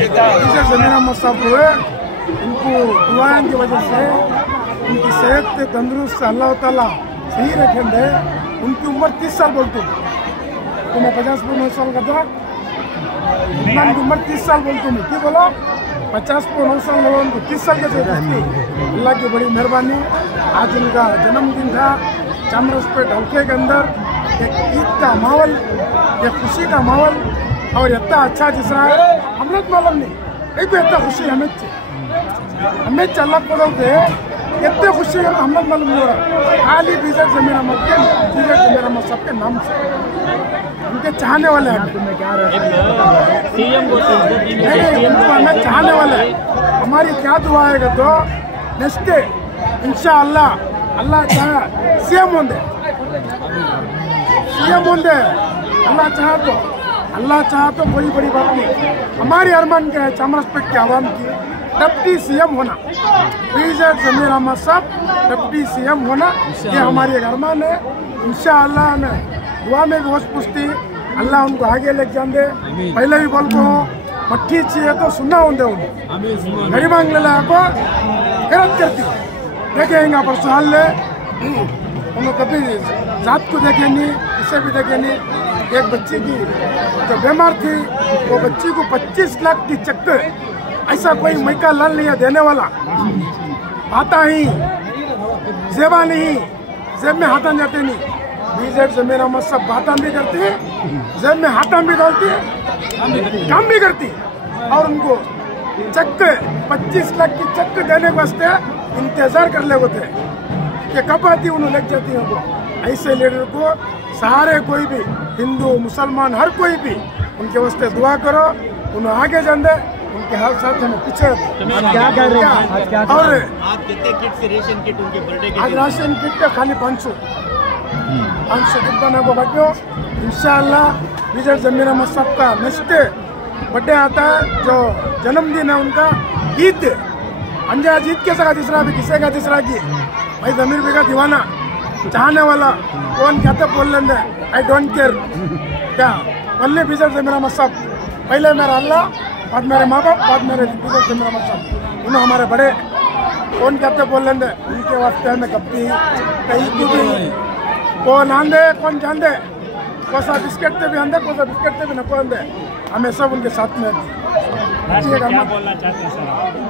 जमीर अहमद साहब हुए, उनको दुआओं की वजह से उनकी सेहत तंदुरुस्त अल्लाह ताला सही रखेंगे। उनकी उम्र 30 साल बोलती हूँ, तो मैं 50-9 साल का था, उनकी उम्र 30 साल बोलती हूँ। क्यों बोलो 50-9 साल लोगों को 30 साल कैसे थी? अल्लाह की बड़ी मेहरबानी। आज उनका जन्मदिन था। चामराजपेट हल्के के अंदर एक ईद का माहौल, एक खुशी का माहौल, और इतना अच्छा जिस रहा है हमें मालूम नहीं, एक भी इतना खुशी हमें अल्लाह को इतने खुशी है तो हमें मालूम नहीं हो रहा। खाली बीजेड जमीर अहमद साहब के नाम से उनके चाहने वाले हैं, हमें चाहने वाले हैं। हमारी क्या दुआ है तो नेक्स्ट डे इंशाअल्लाह अल्लाह चाहे सीएम होंगे, अल्लाह चाहे तो कोई बड़ी बात नहीं। हमारी अरमान क्या है चामराजपेट के आवाम की डिप्टी सीएम होना, बीजेड जमीर अहमद साहब डिप्टी सीएम होना, ये हमारी एक अरमान है। इंशाअल्लाह हमें दुआ में भी होश पूछती, अल्लाह उनको आगे लेके जाते। पहले भी बोलते हो मट्टी चाहिए तो सुनना होंगे, गरीबांग को गलत करती देखेंगे पर सहाल ले उन्होंने कभी जात को देखे नहीं, इसे भी देखे नहीं। एक बच्ची की जो बीमार थी, वो बच्ची को 25 लाख की चक्कर, ऐसा कोई मैका लाल नहीं है देने वाला। आता ही जेबा नहीं, जेब में हाथान जाते नहीं। बीजेड जमीर अहमद सब बातान भी करती है, जेब में हाथान भी डालती है, काम भी करती है। और उनको चक्कर 25 लाख की चक्कर देने के वास्ते इंतजार कर ले होते कि कब आती उन्हें लग जाती है। वो ऐसे लीडर को सारे कोई भी हिंदू मुसलमान हर कोई भी उनके वास्ते दुआ करो, उन्हें आगे जाने, उनके हाथ साथ हमें पीछे। क्या कर रहे हैं और आप कितने किट से रेशन किट उनके बर्थडे के आज राशन किट का खाली 500 किट बना को बाकी। इंशाअल्लाह बीजेड जमीर अहमद साहब का नेक्स्ट बर्थडे आता है, जो जन्मदिन है उनका, ईद अंजाज ईद के साथ तीसरा भी किसी का तीसरा की भाई जमीर भी का दीवाना चाहने वाला कौन कहते बोल लेंगे आई डोंट केयर क्या बोलने बीजेड जमीर अहमद साहब। पहले मेरा अल्लाह, बाद मेरे माँ बाप, बाद मेरे बीजेड जमीर अहमद साहब, उन्होंने हमारे बड़े कौन कहते बोल लेंगे। उनके वास्ते हमें कभी कहीं भी कौन आंदे कौन जान कोसा बिस्किट से भी आंदे, कोसा बिस्किट से भी नको आंदे, हमें सब उनके साथ में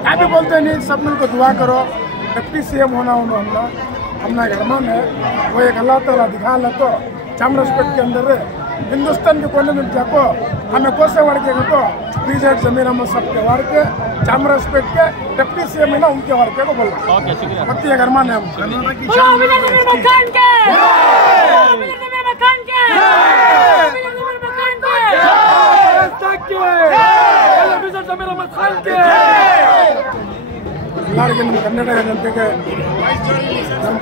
क्या भी बोलते नहीं। सब मिलकर दुआ करो, डिप्टी सीएम होना उन्होंने हमने एक अरमान है। वो एक अल्लाह ताला दिखा ले तो चामराजपेट के अंदर हिंदुस्तान के कोने में जाको हमें कोसे वाड़ के तो बीजेड जमीर अहमद साहब के वाड़ के चामराजपेट के डिप्टी सीएम है ना, उनके वाड़ के को बोला भक्ति एक अरमान है। ಎಲ್ಲರಿಗೆ ನಮ್ಮ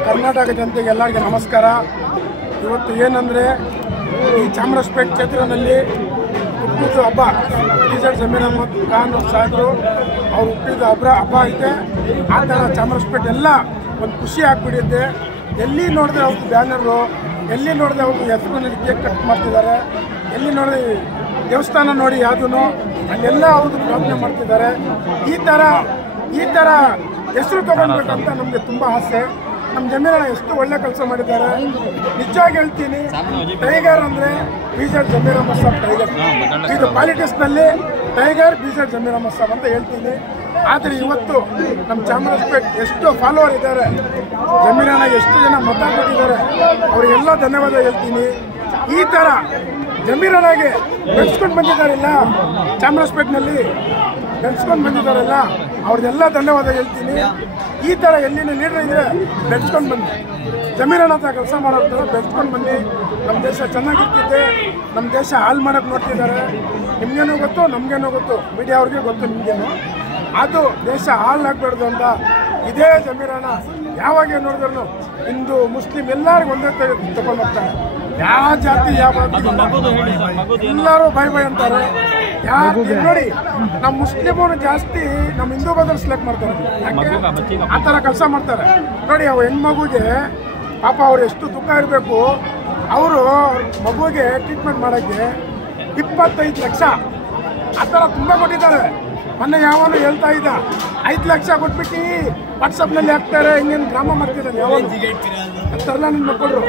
ಕರ್ನಾಟಕ ಜನತೆಗೆ ಎಲ್ಲರಿಗೆ ನಮಸ್ಕಾರ। ಇವತ್ತು ಏನಂದರೆ ಈ ಚಾಮರಾಜಪೇಟೆ ಕ್ಷೇತ್ರದಲ್ಲಿ ಹುಟ್ಟಿದ ಹಬ್ಬ बीजेड जमीर अहमद खान ಸಾಹೇಬರು ಅವ್ರು ಹುಟ್ಟಿದ ಹಬ್ಬ ಐತೆ। ಆ ಥರ ಚಾಮರಾಜಪೇಟೆ ಎಲ್ಲ ಒಂದು ಖುಷಿ ಆಗ್ಬಿಟ್ಟಿದೆ। ಎಲ್ಲಿ ನೋಡಿದ್ರೆ ಅವ್ರದ್ದು ಬ್ಯಾನರು, ಎಲ್ಲಿ ನೋಡಿದ್ರೆ ಅವ್ರದ್ದು ಹೆಸರಿನಲ್ಲಿ ಕೇಕ್ ಕಟ್ ಮಾಡ್ತಿದ್ದಾರೆ, ಎಲ್ಲಿ ನೋಡಿದ್ರೆ ದೇವಸ್ಥಾನ ನೋಡಿ ಯಾವುದೂ ಅಲ್ಲೆಲ್ಲ ಅವ್ರದ್ದು ಪ್ರಾರ್ಥನೆ ಮಾಡ್ತಿದ್ದಾರೆ। ಈ ಥರ ಹೆಸರು ತಗೊಳ್ಬೇಕಂತ ನಮಗೆ ತುಂಬ ಆಸೆ। ನಮ್ಮ ಜಮೀರಣ್ಣ ಎಷ್ಟು ಒಳ್ಳೆ ಕೆಲಸ ಮಾಡಿದ್ದಾರೆ, ನಿಜವಾಗಿ ಹೇಳ್ತೀನಿ। ಟೈಗರ್ ಅಂದರೆ बीजेड जमीर अहमद साहब ಟೈಗರ್, ಇದು ಪಾಲಿಟಿಕ್ಸ್ನಲ್ಲಿ ಟೈಗರ್ बीजेड जमीर अहमद साहब ಅಂತ ಹೇಳ್ತೀನಿ। ಆದರೆ ಇವತ್ತು ನಮ್ಮ ಚಾಮರಾಜಪೇಟೆ ಎಷ್ಟು ಫಾಲೋವರ್ ಇದ್ದಾರೆ, ಜಮೀರಣ್ಣ ಎಷ್ಟು ಜನ ಮತ ಕೊಟ್ಟಿದ್ದಾರೆ, ಅವರಿಗೆಲ್ಲ ಧನ್ಯವಾದ ಹೇಳ್ತೀನಿ। ಈ ಥರ ಜಮೀರಣ್ಣಗೆ ಬೆಳೆಸ್ಕೊಂಡು ಬಂದಿದ್ದಾರಲ್ಲ, ಚಾಮರಾಜಪೇಟೆನಲ್ಲಿ ಬೆಳೆಸ್ಕೊಂಡು ಬಂದಿದ್ದಾರಲ್ಲ, ಅವ್ರದ್ದೆಲ್ಲ ಧನ್ಯವಾದ ಹೇಳ್ತೀನಿ। ಈ ಥರ ಎಲ್ಲಿನ ಲೀಡರ್ ಇದ್ರೆ ಬೆಳೆಸ್ಕೊಂಡು ಬನ್ನಿ, ಜಮೀರಣ್ಣ ಹತ್ರ ಕೆಲಸ ಮಾಡೋ ಥರ ಬೆಳೆಸ್ಕೊಂಡು ಬನ್ನಿ। ನಮ್ಮ ದೇಶ ಚೆನ್ನಾಗಿರ್ತಿದೆ, ನಮ್ಮ ದೇಶ ಹಾಳು ಮಾಡೋಕ್ಕೆ ನೋಡ್ತಿದ್ದಾರೆ। ನಿಮಗೇನೋ ಗೊತ್ತು, ನಮಗೇನೋ ಗೊತ್ತು, ಮೀಡಿಯಾ ಅವ್ರಿಗೆ ಗೊತ್ತು, ನಿಮಗೇನು ಅದು ದೇಶ ಹಾಳಾಗಬಾರ್ದು ಅಂತ ಇದೇ ಜಮೀರಣ್ಣ ಯಾವಾಗ ನೋಡಿದ್ರು ಹಿಂದೂ ಮುಸ್ಲಿಂ ಎಲ್ಲರಿಗೂ ಒಂದೇ ತಗೊಂಡು ಹೋಗ್ತಾರೆ। ಯಾವ ಜಾತಿ ಯಾವ ಎಲ್ಲರೂ ಬಾಯ್ ಅಂತಾರೆ। ಯಾಕೆ ನೋಡಿ, ನಮ್ಮ ಮುಸ್ಲಿಮರು ಜಾಸ್ತಿ ನಮ್ಮ ಹಿಂದೂ ಬದಲು ಸೆಲೆಕ್ಟ್ ಮಾಡ್ತಾರೆ, ಯಾಕೆ ಆ ಥರ ಕೆಲಸ ಮಾಡ್ತಾರೆ ನೋಡಿ। ಅವು ಹೆಣ್ಮಗುಗೆ ಪಾಪ ಅವ್ರು ಎಷ್ಟು ದುಃಖ ಇರಬೇಕು, ಅವರು ಮಗುವಿಗೆ ಟ್ರೀಟ್ಮೆಂಟ್ ಮಾಡೋಕ್ಕೆ 25 ಲಕ್ಷ ಆ ಥರ ತುಂಬ ಕೊಟ್ಟಿದ್ದಾರೆ. ಮೊನ್ನೆ ಯಾವನು ಹೇಳ್ತಾ ಇದ್ದ 5 ಲಕ್ಷ ಕೊಟ್ಬಿಟ್ಟು ವಾಟ್ಸಪ್ನಲ್ಲಿ ಹಾಕ್ತಾರೆ, ಹಿಂಗೇನು ಡ್ರಾಮಾ ಮಾಡ್ತಿದ್ದಾರೆ. ಯಾವಾಗ ಅಂತಾರಲ್ಲ ನನ್ನ ಮಕ್ಕಳು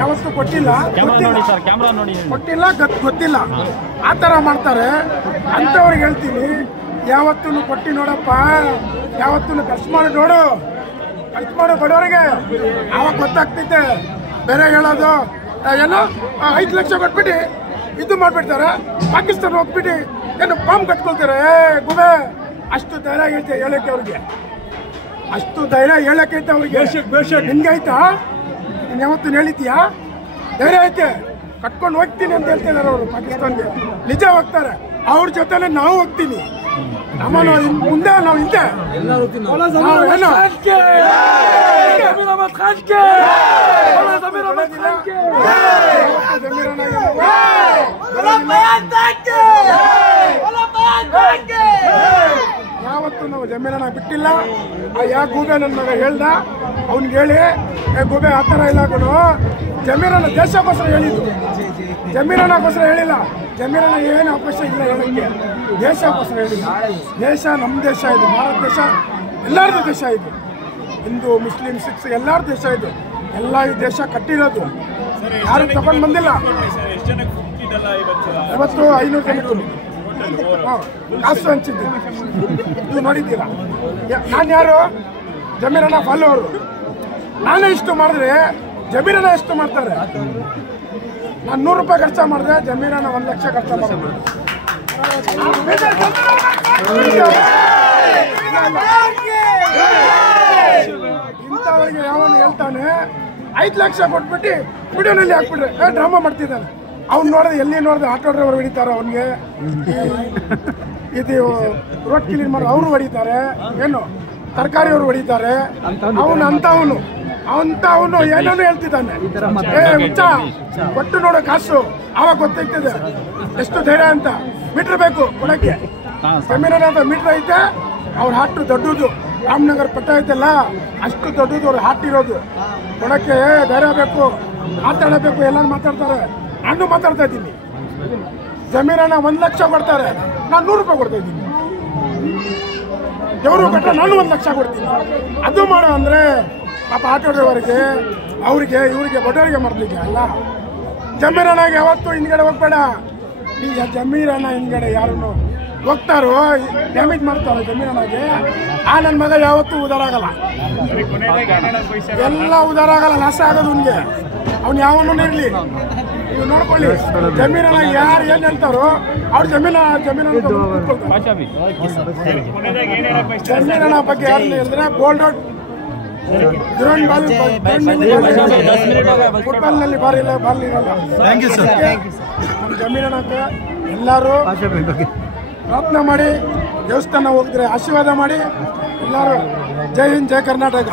ಯಾವತ್ತೂ ಕೊಟ್ಟಿಲ್ಲ, ಗೊತ್ತಿಲ್ಲ ಆ ಥರ ಮಾಡ್ತಾರೆ. ಅಂಥವ್ರಿಗೆ ಹೇಳ್ತೀನಿ, ಯಾವತ್ತೂ ಕೊಟ್ಟು ನೋಡಪ್ಪ, ಯಾವತ್ತೂ ಖರ್ಚು ಮಾಡಿ ನೋಡು, ಖರ್ಚು ಮಾಡೋ ಬಡವರಿಗೆ ಆವಾಗ ಗೊತ್ತಾಗ್ತೈತೆ. ಬೇರೆ ಹೇಳೋದು ಏನೋ 5 ಲಕ್ಷ ಕೊಟ್ಬಿಟ್ಟು ಇದು ಮಾಡ್ಬಿಡ್ತಾರೆ, ಪಾಕಿಸ್ತಾನ ಹೋಗ್ಬಿಟ್ಟು ಏನು ಬಾಂಬ್ ಕಟ್ಕೊಳ್ತಾರೆ. ಗುಬೆ ಅಷ್ಟು ಧೈರ್ಯ ಐತೆ ಹೇಳಕ್ಕೆ ಅವ್ರಿಗೆ, ಅಷ್ಟು ಧೈರ್ಯ ಹೇಳಕ್ಕೆ ಐತೆ ಅವ್ರಿಗೆ. ನಿನ್ಗೆ ಆಯ್ತಾ? ನೀನು ಯಾವತ್ತು ಹೇಳಿದ್ಯಾ? ಧೈರ್ಯ ಐತೆ, ಕಟ್ಕೊಂಡು ಹೋಗ್ತೀನಿ ಅಂತ ಹೇಳ್ತಿದ್ದಾರೆ ಅವರು ಪಾಕಿಸ್ತಾನ್ಗೆ. ನಿಜ ಹೋಗ್ತಾರೆ, ಅವ್ರ ಜೊತೆಲೆ ನಾವು ಹೋಗ್ತೀನಿ. ನಮ್ಮ ಮುಂದೆ ನಾವು ಹಿಂದೆ ಯಾವತ್ತು ನಾವು ಜಮೀರಣ್ಣ ಬಿಟ್ಟಿಲ್ಲ. ಯಾ ಗೂಬೆ ನನ್ನ ಮಗ ಹೇಳ್ದ, ಅವ್ನಿಗೆ ಹೇಳಿ ಗೂಬೆ ಆ ಥರ ಇಲ್ಲ ಕಣೋ, ಜಮೀರಣ್ಣ ದೇಶಕ್ಕೋಸ್ಕರ ಹೇಳಿದ್ದು, ಜಮೀರಣ್ಣಕ್ಕೋಸ್ಕರ ಹೇಳಿಲ್ಲ. ಜಮೀರಣ್ಣ ಏನು ಅವಕಾಶ ಇಲ್ಲ ಹೇಳಕ್ಕೆ, ದೇಶಕ್ಕೋಸ್ಕರ ಹೇಳಿಲ್ಲ. ದೇಶ ನಮ್ಮ ದೇಶ ಇದು, ಭಾರತ ದೇಶ ಎಲ್ಲರದ್ದು ದೇಶ ಇದು. ಹಿಂದೂ ಮುಸ್ಲಿಂ ಸಿಖ್ಸ್ ಎಲ್ಲರ ದೇಶ ಇದು. ಎಲ್ಲ ಈ ದೇಶ ಕಟ್ಟಿರೋದು, ಯಾರು ತಗೊಂಡು ಬಂದಿಲ್ಲ. ಇವತ್ತು 500 ಜನಕ್ಕೆ ಕಾಸು ಹಂಚಿದ್ದೆ, ನೀವು ನೋಡಿದ್ದೀರಾ? ನಾನು ಯಾರು? ಜಮೀರಣ್ಣ ಫಾಲೋವರು. ನಾನೇ ಇಷ್ಟು ಮಾಡಿದ್ರೆ ಜಮೀರಣ್ಣ ಎಷ್ಟು ಮಾಡ್ತಾರೆ? ನಾನು 100 ರೂಪಾಯಿ ಖರ್ಚು ಮಾಡಿದ್ರೆ ಜಮೀರಣ್ಣ 1 ಲಕ್ಷ ಖರ್ಚು ಮಾಡ್ತಾರೆ. ಇಂಥವ್ರಿಗೆ ಯಾವನು ಹೇಳ್ತಾನೆ 5 ಲಕ್ಷ ಕೊಟ್ಬಿಟ್ಟು ವಿಡಿಯೋನಲ್ಲಿ ಹಾಕ್ಬಿಟ್ರೆ ಡ್ರಾಮಾ ಮಾಡ್ತಿದ್ದಾನೆ. ಅವ್ನು ನೋಡಿದ್ರೆ ಎಲ್ಲಿ ನೋಡಿದ್ರೆ ಆಟೋ ಡ್ರೈವರ್ ಹೊಡಿತಾರೆ, ಅವನಿಗೆ ಇದು ರೋಡ್ ಕ್ಲೀನ್ ಮಾಡಿ ಅವರು ಹೊಡಿತಾರೆ, ಏನು ತರಕಾರಿಯವರು ಹೊಡಿತಾರೆ. ಅವನು ಏನೇನು ಹೇಳ್ತಿದ್ದಾನೆ. ಹುಚ್ಚ ಕೊಟ್ಟು ನೋಡೋ ಕಾಸು ಆವಾಗ ಗೊತ್ತಾಗ್ತದೆ ಎಷ್ಟು ಧೈರ್ಯ ಅಂತ. ಮೀಟ್ರ್ ಬೇಕು ಕೊಡಕ್ಕೆ, ಜಮೀರಣ್ಣ ಅಂತ ಮೀಟ್ರ್ ಐತೆ. ಅವ್ರ ಹಾಟು ದೊಡ್ಡದು, ರಾಮನಗರ ಪಟ್ಟ ಐತಲ್ಲ ಅಷ್ಟು ದೊಡ್ಡದು ಅವ್ರು ಹಾಟ್ ಇರೋದು. ಕೊಡಕ್ಕೆ ಧೈರ್ಯ ಬೇಕು, ಮಾತಾಡಬೇಕು. ಎಲ್ಲರೂ ಮಾತಾಡ್ತಾರೆ, ನಾನು ಮಾತಾಡ್ತಾ ಇದ್ದೀನಿ. ಜಮೀರಣ್ಣ 1 ಲಕ್ಷ ಕೊಡ್ತಾರೆ, ನಾನು 100 ರೂಪಾಯಿ ಕೊಡ್ತಾ ಇದ್ದೀನಿ. ದೇವರು ಕೊಟ್ಟ ನಾನು 1 ಲಕ್ಷ ಕೊಡ್ತೀನಿ. ಅದು ಮಾಡೋ ಅಂದರೆ ಪಾಪ ಆಟೋ ಡ್ರೈವರ್ಗೆ, ಅವ್ರಿಗೆ ಇವ್ರಿಗೆ ಬಡವರಿಗೆ ಮಾಡ್ತಿದ್ದೆ ಅಲ್ಲ. ಜಮೀರಣ್ಣಗೆ ಯಾವತ್ತು ಹಿಂದ್ಗಡೆ ಹೋಗ್ಬೇಡ. ಈ ಜಮೀರಣ್ಣ ಹಿಂದ್ಗಡೆ ಯಾರನ್ನು ಹೋಗ್ತಾರೋ ಡ್ಯಾಮೇಜ್ ಮಾಡ್ತಾರೋ ಜಮೀರಣ್ಣಗೆ, ಆ ನನ್ನ ಮಗ ಯಾವತ್ತೂ ಉದಾರ ಆಗಲ್ಲ. ಎಲ್ಲ ಉದಾರ ಆಗಲ್ಲ, ನಾಶ ಆಗೋದು ಅವ್ನಿಗೆ. ಅವ್ನು ಯಾವನ್ನೂ ಇರಲಿ, ನೀವು ನೋಡ್ಕೊಳ್ಳಿ. ಜಮೀರಣ್ಣ ಯಾರು ಏನು ಹೇಳ್ತಾರೋ ಅವ್ರು ಜಮೀರಣ್ಣ ಬಗ್ಗೆ ಯಾರು ಹೇಳಿದ್ರೆ ಗೋಲ್ಡ್ ರೋಡ್ ಫುಟ್ಬಾಲ್ನಲ್ಲಿ ಬಾಲ್ ಇರಲ್ಲ. ನಮ್ಮ ಜಮೀರಣ್ಣಕ್ಕೆ ಎಲ್ಲರೂ ಪ್ರಾರ್ಥನೆ ಮಾಡಿ, ದೇವಸ್ಥಾನ ಹೋಗಿದ್ರೆ ಆಶೀರ್ವಾದ ಮಾಡಿ. ಎಲ್ಲರೂ ಜೈ ಹಿಂದ್, ಜೈ ಕರ್ನಾಟಕ.